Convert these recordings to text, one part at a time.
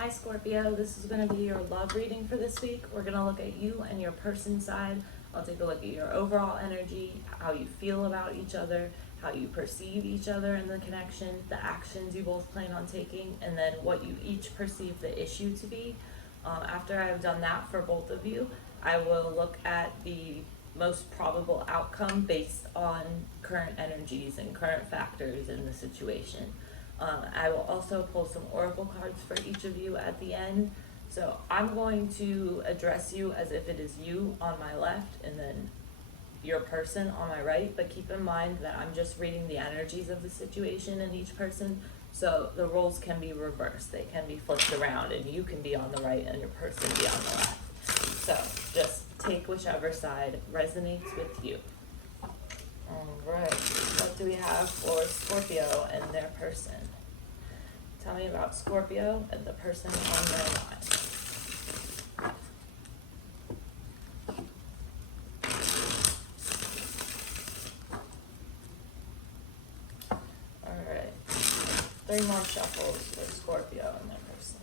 Hi Scorpio, this is going to be your love reading for this week. We're going to look at you and your person side. I'll take a look at your overall energy, how you feel about each other, how you perceive each other in the connection, the actions you both plan on taking, and then what you each perceive the issue to be. After I've done that for both of you, I will look at the most probable outcome based on current energies and current factors in the situation. I will also pull some oracle cards for each of you at the end. So I'm going to address you as if it is you on my left and then your person on my right, but keep in mind that I'm just reading the energies of the situation in each person. So the roles can be reversed. They can be flipped around and you can be on the right and your person be on the left. So just take whichever side resonates with you. Alright, what do we have for Scorpio and their person? Tell me about Scorpio and the person on their mind. Alright, 3 more shuffles for Scorpio and their person.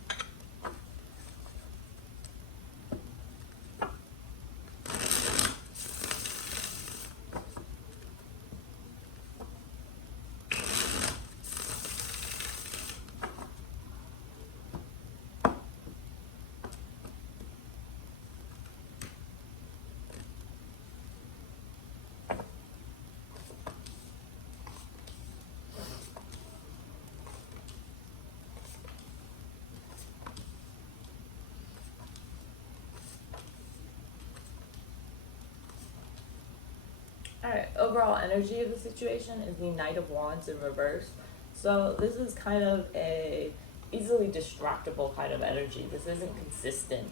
Alright, overall energy of the situation is the Knight of Wands in reverse. So this is kind of a easily distractible kind of energy. This isn't consistent.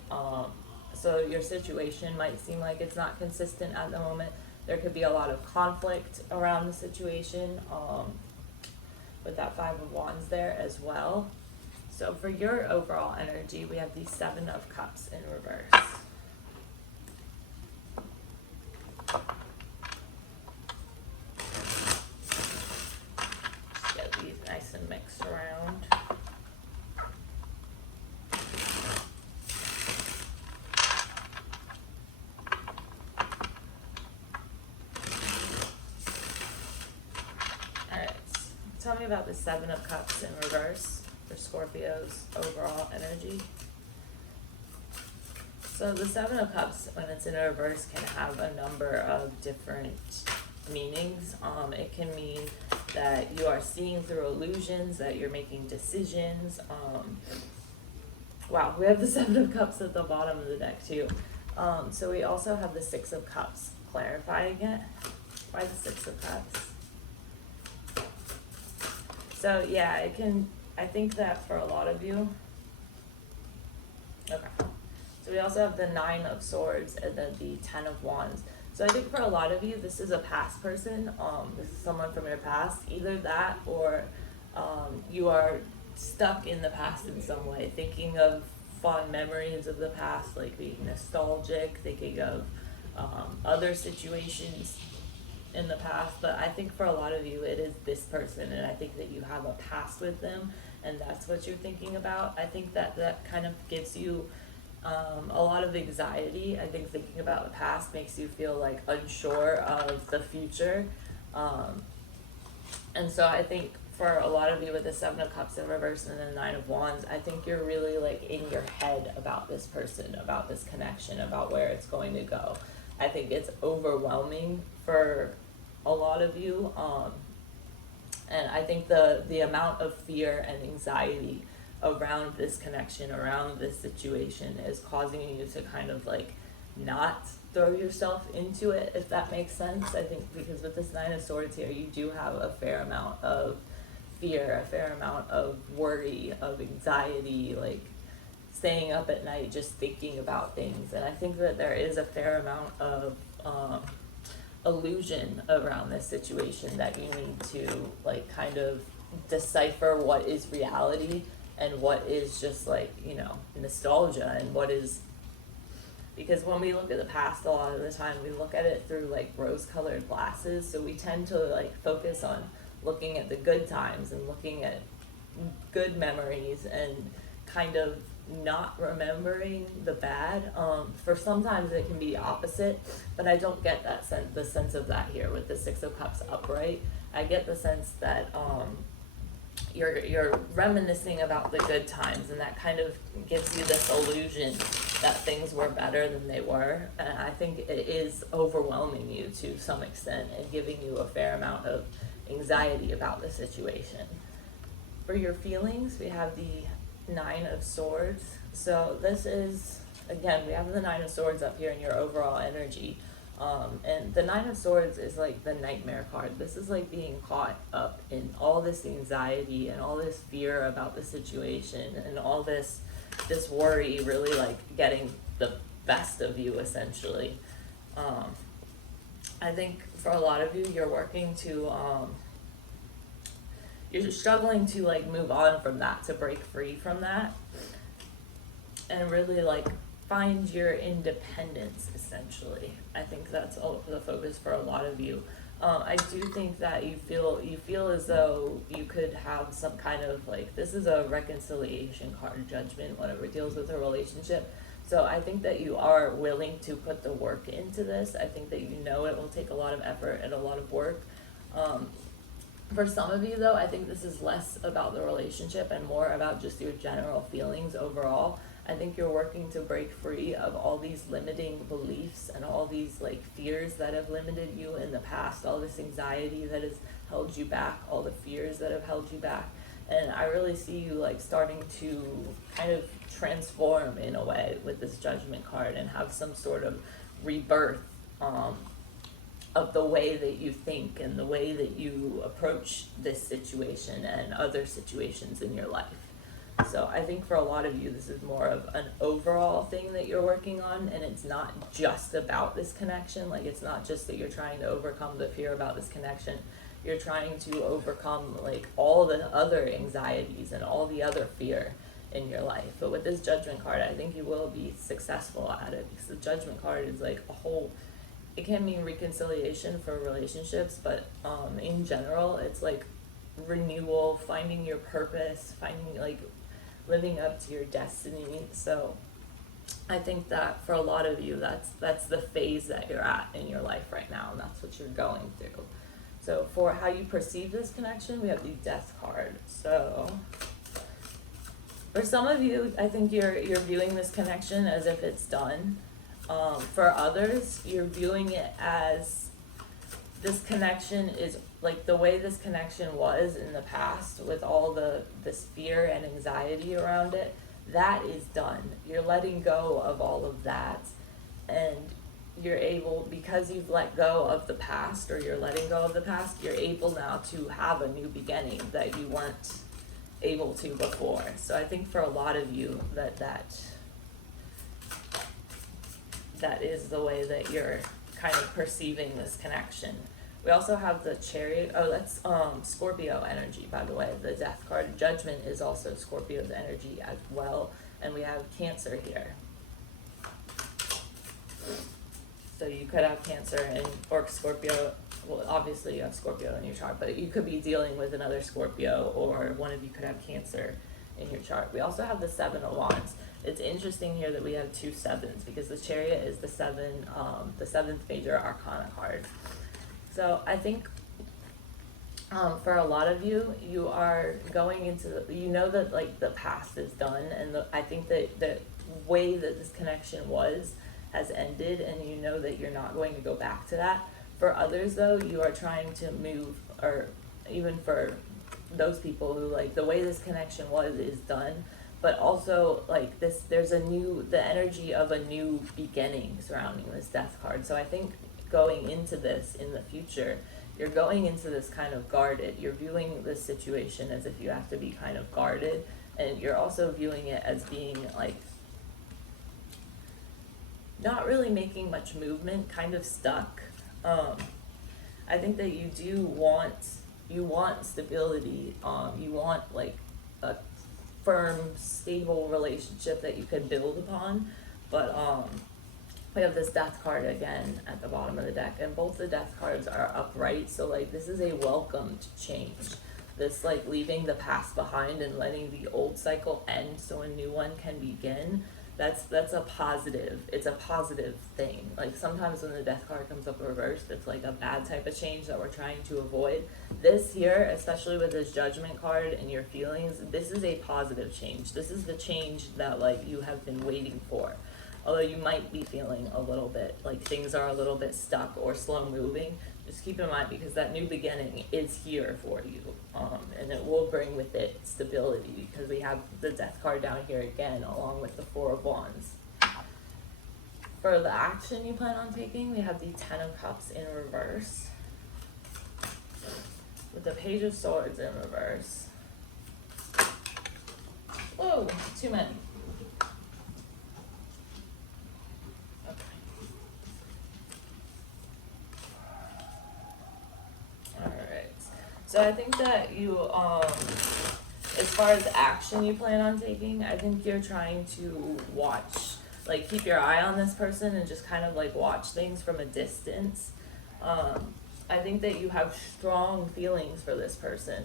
So your situation might seem like it's not consistent at the moment. There could be a lot of conflict around the situation with that 5 of Wands there as well. So for your overall energy, we have the 7 of Cups in reverse. Nice and mixed around. Alright, tell me about the 7 of Cups in reverse for Scorpio's overall energy. So the 7 of Cups, when it's in reverse, can have a number of different meanings. It can mean that you are seeing through illusions, that you're making decisions. Wow, we have the 7 of Cups at the bottom of the deck too. So we also have the 6 of Cups clarifying it. Why the 6 of Cups? So yeah, it can, I think that for a lot of you, okay. So we also have the 9 of Swords and then the 10 of Wands. So I think for a lot of you, this is a past person. This is someone from your past. Either that or you are stuck in the past in some way, thinking of fond memories of the past, like being nostalgic, thinking of other situations in the past. But I think for a lot of you, it is this person, and I think that you have a past with them, and that's what you're thinking about. I think that that kind of gives you a lot of anxiety. I think thinking about the past makes you feel like unsure of the future. And so I think for a lot of you with the 7 of Cups in reverse and the 9 of Wands, I think you're really like in your head about this person, about this connection, about where it's going to go. I think it's overwhelming for a lot of you. And I think the amount of fear and anxiety around this connection, around this situation, is causing you to kind of like not throw yourself into it, if that makes sense. I think because with this 9 of Swords here, you do have a fair amount of fear, a fair amount of worry, of anxiety, like staying up at night just thinking about things. And I think that there is a fair amount of illusion around this situation that you need to like kind of decipher what is reality and what is just like, you know, nostalgia, and what is, because when we look at the past, a lot of the time we look at it through like rose-colored glasses, so we tend to like focus on looking at the good times and looking at good memories and kind of not remembering the bad. For sometimes it can be opposite, but I don't get that sense, the sense of that here with the Six of Cups upright. I get the sense that you're reminiscing about the good times, and that kind of gives you this illusion that things were better than they were. And I think it is overwhelming you to some extent and giving you a fair amount of anxiety about the situation. For your feelings, we have the Nine of Swords. So this is, again, we have the Nine of Swords up here in your overall energy. And the Nine of Swords is like the nightmare card. This is like being caught up in all this anxiety and all this fear about the situation and all this worry really like getting the best of you, essentially. I think for a lot of you, you're working to, you're struggling to like move on from that, to break free from that, and really like find your independence, essentially. I think that's all the focus for a lot of you. I do think that you feel as though you could have some kind of like, this is a reconciliation card, Judgment, whenever it deals with a relationship. So I think that you are willing to put the work into this. I think that you know it will take a lot of effort and a lot of work. For some of you though, I think this is less about the relationship and more about just your general feelings overall. I think you're working to break free of all these limiting beliefs and all these like fears that have limited you in the past, all this anxiety that has held you back, all the fears that have held you back. And I really see you like starting to kind of transform in a way with this Judgment card and have some sort of rebirth of the way that you think and the way that you approach this situation and other situations in your life. So I think for a lot of you, this is more of an overall thing that you're working on, and it's not just about this connection. Like, it's not just that you're trying to overcome the fear about this connection. You're trying to overcome like all the other anxieties and all the other fear in your life. But with this Judgment card, I think you will be successful at it, because the Judgment card is like a whole, it can mean reconciliation for relationships, but in general, it's like renewal, finding your purpose, finding like living up to your destiny. So I think that for a lot of you, that's the phase that you're at in your life right now, and that's what you're going through. So for how you perceive this connection, we have the Death card. So for some of you, I think you're viewing this connection as if it's done. For others, you're viewing it as this connection is like the way this connection was in the past with all this fear and anxiety around it, that is done. You're letting go of all of that, and you're able, because you've let go of the past, or you're letting go of the past, you're able now to have a new beginning that you weren't able to before. So I think for a lot of you that is the way that you're kind of perceiving this connection. We also have the Chariot. Oh, that's Scorpio energy, by the way. The Death card. Judgment is also Scorpio's energy as well. And we have Cancer here. So you could have Cancer or Scorpio. Well, obviously you have Scorpio in your chart, but you could be dealing with another Scorpio, or one of you could have Cancer in your chart. We also have the Seven of Wands. It's interesting here that we have two sevens, because the Chariot is the seventh major arcana card. So I think for a lot of you, you are going into you know that like the past is done, and I think that the way that this connection was has ended, and you know that you're not going to go back to that. For others though, you are trying to move, or even for those people who like the way this connection was is done, but also like this, there's the energy of a new beginning surrounding this Death card. So I think going into this in the future, you're going into this kind of guarded. You're viewing this situation as if you have to be kind of guarded, and you're also viewing it as being like not really making much movement, kind of stuck. I think that you want stability. You want like a firm, stable relationship that you could build upon, but we have this Death card again at the bottom of the deck, and both the Death cards are upright, so like this is a welcomed change. this like leaving the past behind and letting the old cycle end so a new one can begin, that's a positive. It's a positive thing. Like sometimes when the death card comes up reversed, it's like a bad type of change that we're trying to avoid. This here, especially with this judgment card and your feelings, this is a positive change. This is the change that like you have been waiting for. Although you might be feeling a little bit like things are a little bit stuck or slow moving, just keep in mind, because that new beginning is here for you, and it will bring with it stability, because we have the death card down here again along with the Four of Wands. For the action you plan on taking, we have the Ten of Cups in reverse with the Page of Swords in reverse. Whoa, too many. So I think that you, as far as action you plan on taking, I think you're trying to watch, like keep your eye on this person and just kind of like watch things from a distance. I think that you have strong feelings for this person,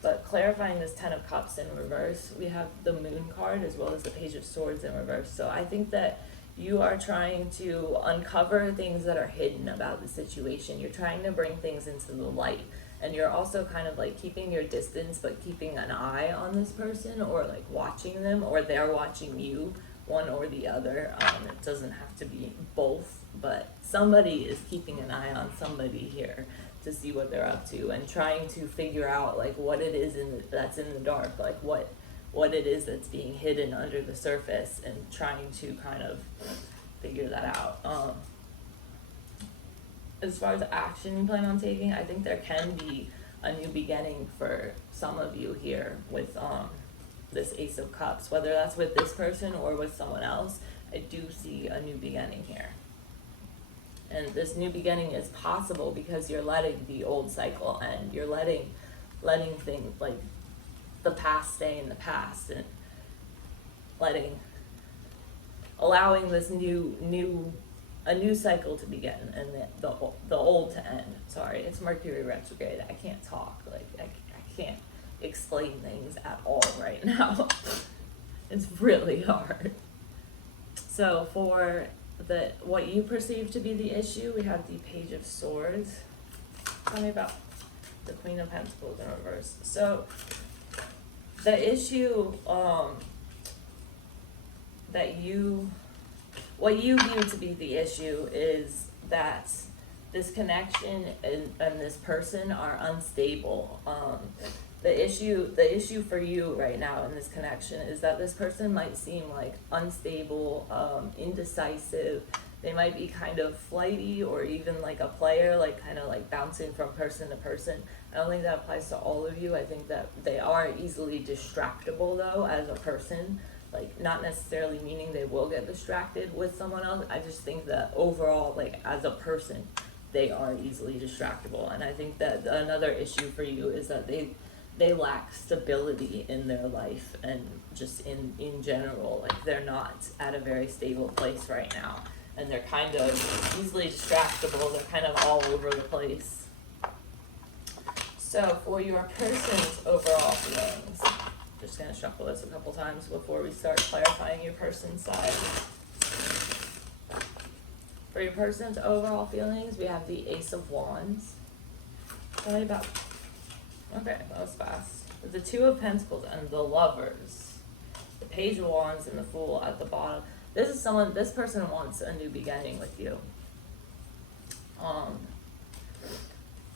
but clarifying this Ten of Cups in reverse, we have the Moon card as well as the Page of Swords in reverse. So I think that you are trying to uncover things that are hidden about the situation. You're trying to bring things into the light. And you're also kind of like keeping your distance, but keeping an eye on this person, or like watching them, or they're watching you, one or the other. It doesn't have to be both, but somebody is keeping an eye on somebody here to see what they're up to and trying to figure out like what it is that's in the dark, like what it is that's being hidden under the surface, and trying to kind of figure that out. As far as action you plan on taking, I think there can be a new beginning for some of you here with this Ace of Cups, whether that's with this person or with someone else. I do see a new beginning here. And this new beginning is possible because you're letting the old cycle end. You're letting things like the past stay in the past, and allowing this a new cycle to begin, and the old to end. Sorry, it's Mercury retrograde. I can't talk. Like I can't explain things at all right now. It's really hard. So for what you perceive to be the issue, we have the Page of Swords. Tell me about the Queen of Pentacles in reverse. So the issue what you view to be the issue is that this connection and this person are unstable. The issue for you right now in this connection is that this person might seem like unstable, indecisive. They might be kind of flighty, or even like a player, like kind of like bouncing from person to person. I don't think that applies to all of you. I think that they are easily distractible though as a person. Like not necessarily meaning they will get distracted with someone else. I just think that overall, like as a person, they are easily distractible. And I think that another issue for you is that they lack stability in their life, and just in general, like they're not at a very stable place right now. And they're kind of easily distractible. They're kind of all over the place. So for your person's overall feelings, just going to shuffle this a couple times before we start clarifying your person's side. For your person's overall feelings, we have the Ace of Wands. Tell me about... Okay, that was fast. The Two of Pentacles and the Lovers. The Page of Wands and the Fool at the bottom. This person wants a new beginning with you.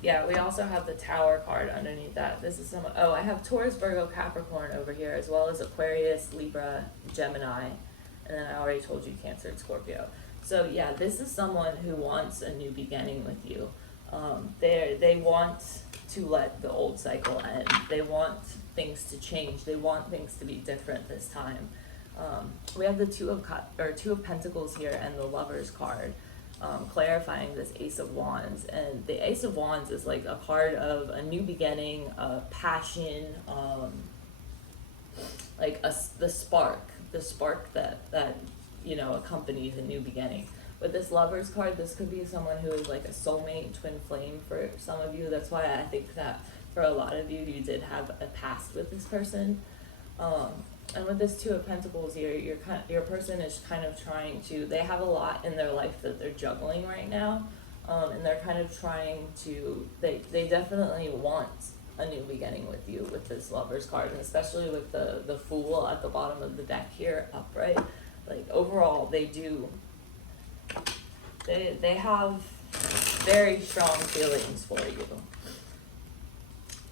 Yeah, we also have the Tower card underneath that. This is someone, I have Taurus, Virgo, Capricorn over here, as well as Aquarius, Libra, Gemini, and then I already told you Cancer and Scorpio. So yeah, this is someone who wants a new beginning with you. They want to let the old cycle end. They want things to change. They want things to be different this time. We have the Two of Pentacles here and the Lovers card. Clarifying this Ace of Wands, and the Ace of Wands is like a card of a new beginning, passion, like the spark that accompanies a new beginning. With this Lovers card, this could be someone who is like a soulmate, twin flame for some of you. That's why I think that for a lot of you, you did have a past with this person. And with this Two of Pentacles here, your person is kind of trying to, they have a lot in their life that they're juggling right now. And they're kind of trying to, they definitely want a new beginning with you with this Lovers card, and especially with the Fool at the bottom of the deck here, upright. Like, overall, they have very strong feelings for you.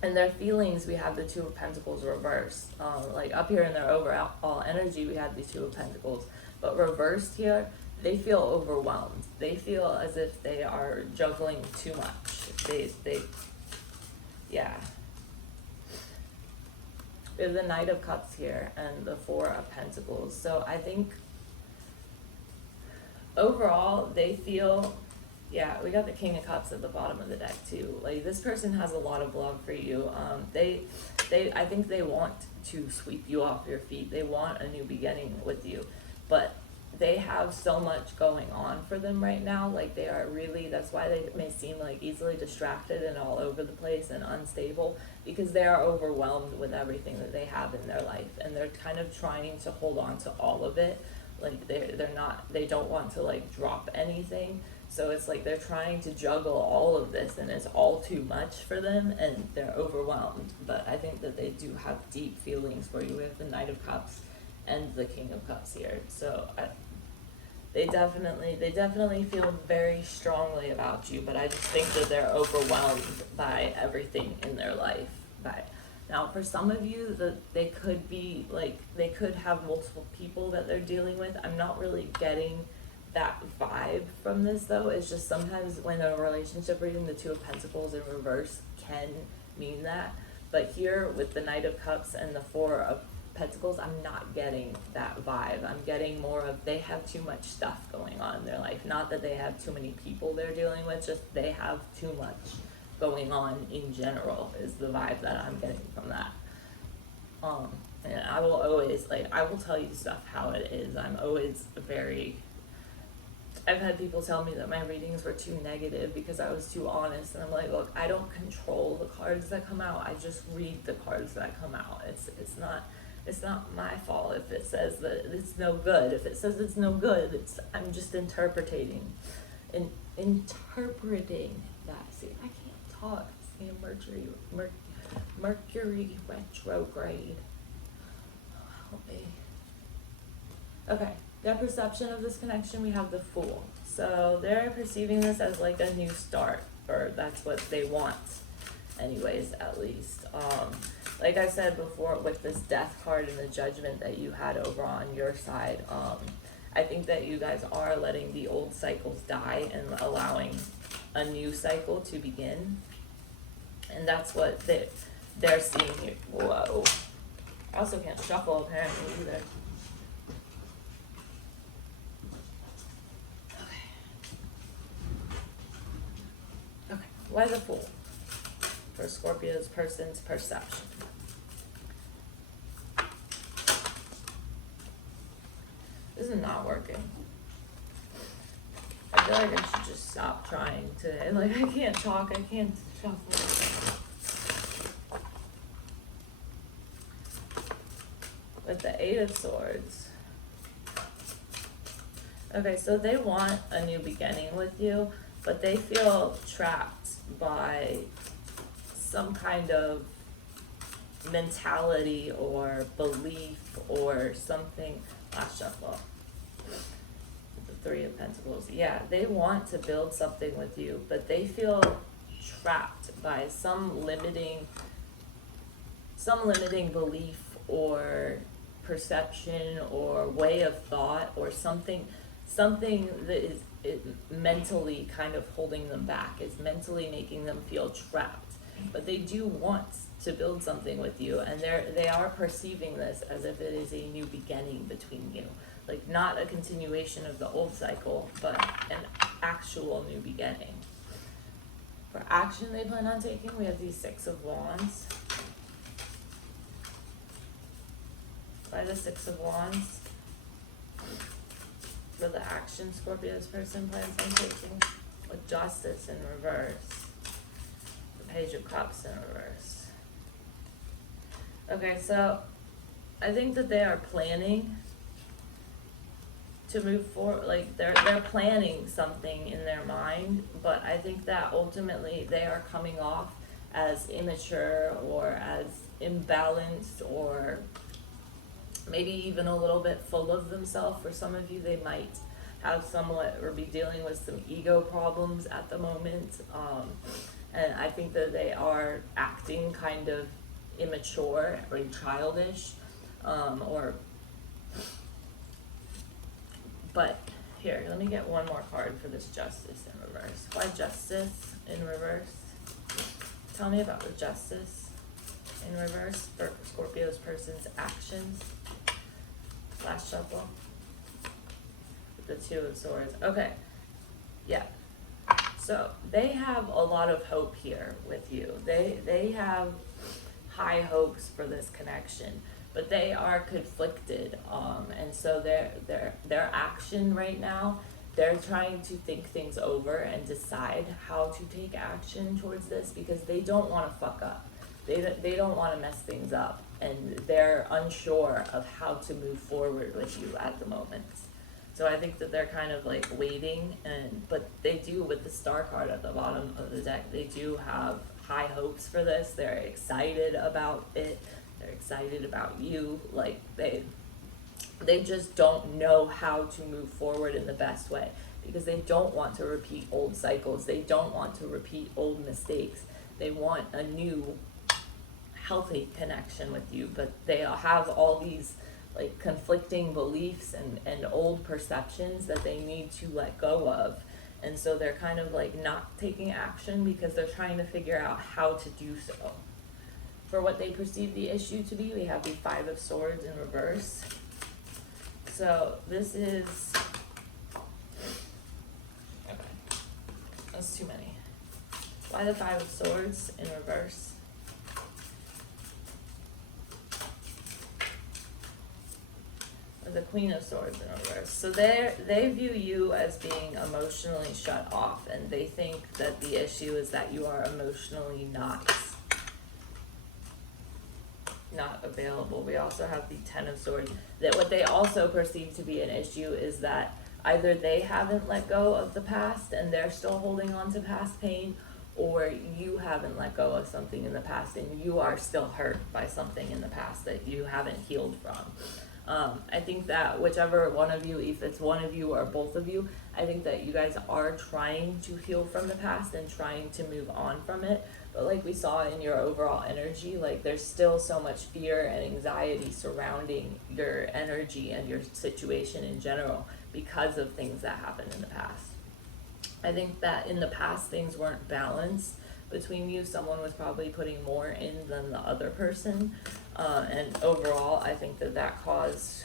And their feelings, we have the Two of Pentacles reversed. Like, up here in their overall energy, we have the Two of Pentacles. But reversed here, they feel overwhelmed. They feel as if they are juggling too much. Yeah. There's the Knight of Cups here and the Four of Pentacles. So I think overall they feel, yeah, we got the King of Cups at the bottom of the deck too. Like, this person has a lot of love for you. I think they want to sweep you off your feet. They want a new beginning with you, but they have so much going on for them right now. Like, they are really, that's why they may seem like easily distracted and all over the place and unstable, because they are overwhelmed with everything that they have in their life, and they're kind of trying to hold on to all of it. Like, they don't want to like drop anything. So it's like they're trying to juggle all of this, and it's all too much for them, and they're overwhelmed. But I think that they do have deep feelings for you. We have the Knight of Cups and the King of Cups here. So they definitely feel very strongly about you, but I just think that they're overwhelmed by everything in their life. Now, for some of you, they could be like, they could have multiple people that they're dealing with. I'm not really getting that vibe from this though. It's just sometimes when a relationship reading, the Two of Pentacles in reverse can mean that. But here with the Knight of Cups and the Four of Pentacles, I'm not getting that vibe. I'm getting more of they have too much stuff going on in their life. Not that they have too many people they're dealing with, just they have too much going on in general is the vibe that I'm getting from that. And I will always, like, I will tell you stuff how it is. I'm always I've had people tell me that my readings were too negative because I was too honest, and I'm like, look, I don't control the cards that come out. I just read the cards that come out. It's not my fault if it says that it's no good. If it says it's no good, I'm just interpreting that. See, I can't talk. See, Mercury retrograde. Help me. Okay, their perception of this connection, we have the Fool. So they're perceiving this as like a new start, or that's what they want anyways, at least. Like I said before, with this Death card and the Judgment that you had over on your side, I think that you guys are letting the old cycles die and allowing a new cycle to begin. And that's what they're seeing here. Whoa. I also can't shuffle apparently either. Okay, why the Fool? For Scorpio's person's perception. This is not working. I feel like I should just stop trying today. Like, I can't talk, I can't shuffle. With the Eight of Swords. Okay, so they want a new beginning with you, but they feel trapped by some kind of mentality or belief or something. Last shuffle. The Three of Pentacles. Yeah, they want to build something with you, but they feel trapped by some limiting belief or perception or way of thought or something that is mentally kind of holding them back. It's mentally making them feel trapped. But they do want to build something with you, and they are perceiving this as if it is a new beginning between you. Like, not a continuation of the old cycle, but an actual new beginning. For action they plan on taking, we have the Six of Wands. By the Six of Wands, for the action Scorpio's person plans on taking, with Justice in reverse. Page of Cups in reverse. Okay, so I think that they are planning to move forward, like they're planning something in their mind, but I think that ultimately they are coming off as immature or as imbalanced or maybe even a little bit full of themselves. For some of you, they might have somewhat or be dealing with some ego problems at the moment. And I think that they are acting kind of immature or childish, but here, let me get one more card for this Justice in reverse. Why Justice in reverse? Tell me about the Justice in reverse for Scorpio's person's actions. Last shuffle. The Two of Swords. Okay. Yeah. So they have a lot of hope here with you. They have high hopes for this connection, but they are conflicted. And so their action right now, they're trying to think things over and decide how to take action towards this because they don't want to fuck up. They don't want to mess things up, and they're unsure of how to move forward with you at the moment. So I think that they're kind of like waiting, but they do, with the Star card at the bottom of the deck, they do have high hopes for this. They're excited about it. They're excited about you. Like they just don't know how to move forward in the best way because they don't want to repeat old cycles. They don't want to repeat old mistakes. They want a new healthy connection with you, but they have all these like conflicting beliefs and old perceptions that they need to let go of. And so they're kind of like not taking action because they're trying to figure out how to do so. For what they perceive the issue to be, we have the Five of Swords in reverse. So this is, okay, that's too many. Why the Five of Swords in reverse? The Queen of Swords in reverse. So they view you as being emotionally shut off, and they think that the issue is that you are emotionally not available. We also have the Ten of Swords. That what they also perceive to be an issue is that either they haven't let go of the past and they're still holding on to past pain, or you haven't let go of something in the past and you are still hurt by something in the past that you haven't healed from. I think that whichever one of you, if it's one of you or both of you, I think that you guys are trying to heal from the past and trying to move on from it. But like we saw in your overall energy, like there's still so much fear and anxiety surrounding your energy and your situation in general because of things that happened in the past. I think that in the past things weren't balanced between you. Someone was probably putting more in than the other person. And overall, I think that caused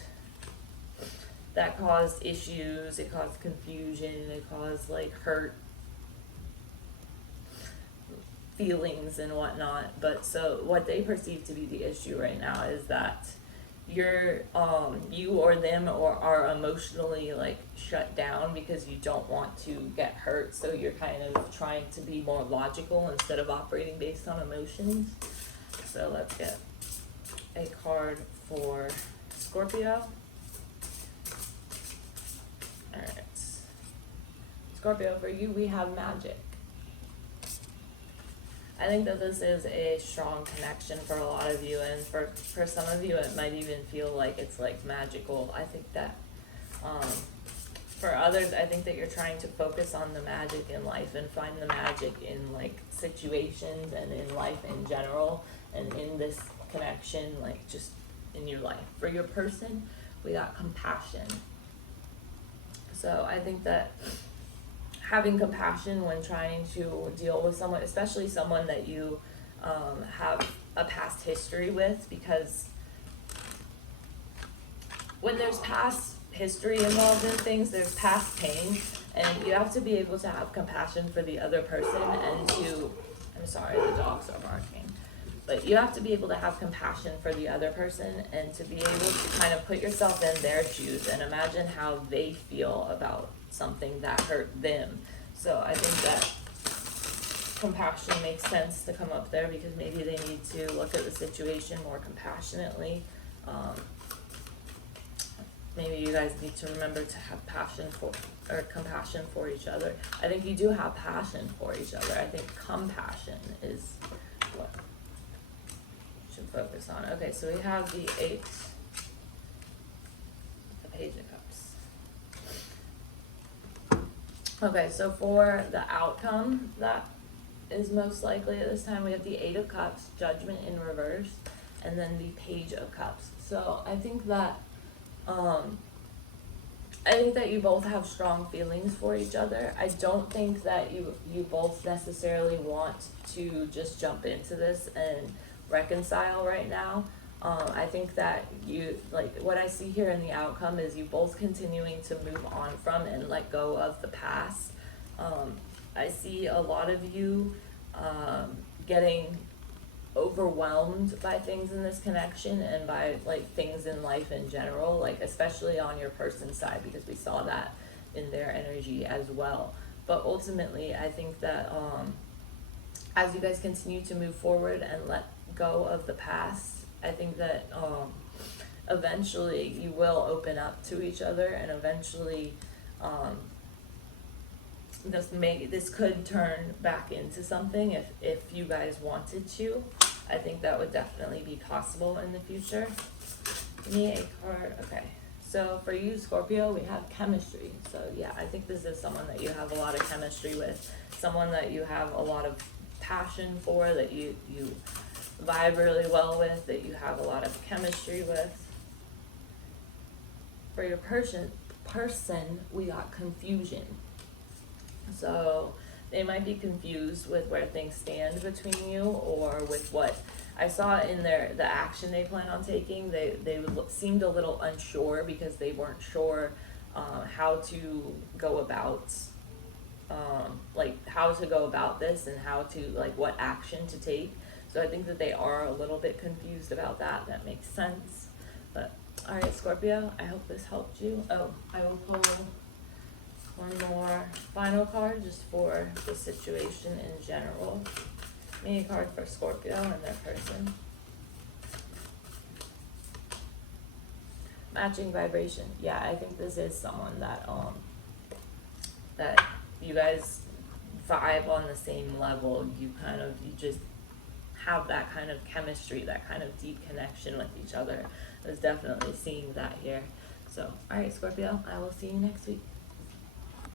issues, it caused confusion, it caused like hurt feelings and whatnot. But so what they perceive to be the issue right now is that you or them are emotionally like shut down because you don't want to get hurt. So you're kind of trying to be more logical instead of operating based on emotions. So let's get a card for Scorpio. Alright. Scorpio, for you we have magic. I think that this is a strong connection for a lot of you, and for some of you it might even feel like it's like magical. I think that for others, I think that you're trying to focus on the magic in life and find the magic in like situations and in life in general, and in this connection, like just in your life. For your person, we got compassion. So I think that having compassion when trying to deal with someone, especially someone that you have a past history with, because when there's past history involved in things, there's past pain, and you have to be able to have compassion for the other person and to, I'm sorry, the dogs are barking. But you have to be able to have compassion for the other person and to be able to kind of put yourself in their shoes and imagine how they feel about something that hurt them. So I think that compassion makes sense to come up there because maybe they need to look at the situation more compassionately. Maybe you guys need to remember to have passion for, or compassion for each other. I think you do have passion for each other. I think compassion is what you should focus on. Okay, so we have the 8, the Page of Cups. Okay, so for the outcome that is most likely at this time, we have the 8 of Cups, Judgment in reverse, and then the Page of Cups. So I think that you both have strong feelings for each other. I don't think that you both necessarily want to just jump into this and reconcile right now. I think that you, like, what I see here in the outcome is you both continuing to move on from and let go of the past. I see a lot of you getting overwhelmed by things in this connection and by like things in life in general, like especially on your person's side, because we saw that in their energy as well. But ultimately I think that as you guys continue to move forward and let go of the past, I think that eventually you will open up to each other, and eventually this could turn back into something if you guys wanted to. I think that would definitely be possible in the future. Give me a card. Okay, so for you, Scorpio, we have chemistry. So yeah, I think this is someone that you have a lot of chemistry with, someone that you have a lot of passion for, that you vibe really well with, that you have a lot of chemistry with. For your person, we got confusion. So they might be confused with where things stand between you, or with what I saw in the action they plan on taking. They seemed a little unsure because they weren't sure how to go about how to go about this, and how to, like, what action to take. So I think that they are a little bit confused about that. That makes sense. But all right, Scorpio, I hope this helped you. Oh, I will pull one more final card just for the situation in general. Maybe a card for Scorpio and their person. Matching vibration. Yeah, I think this is someone that that you guys vibe on the same level. You just have that kind of chemistry, that kind of deep connection with each other. I was definitely seeing that here. So, all right, Scorpio, I will see you next week.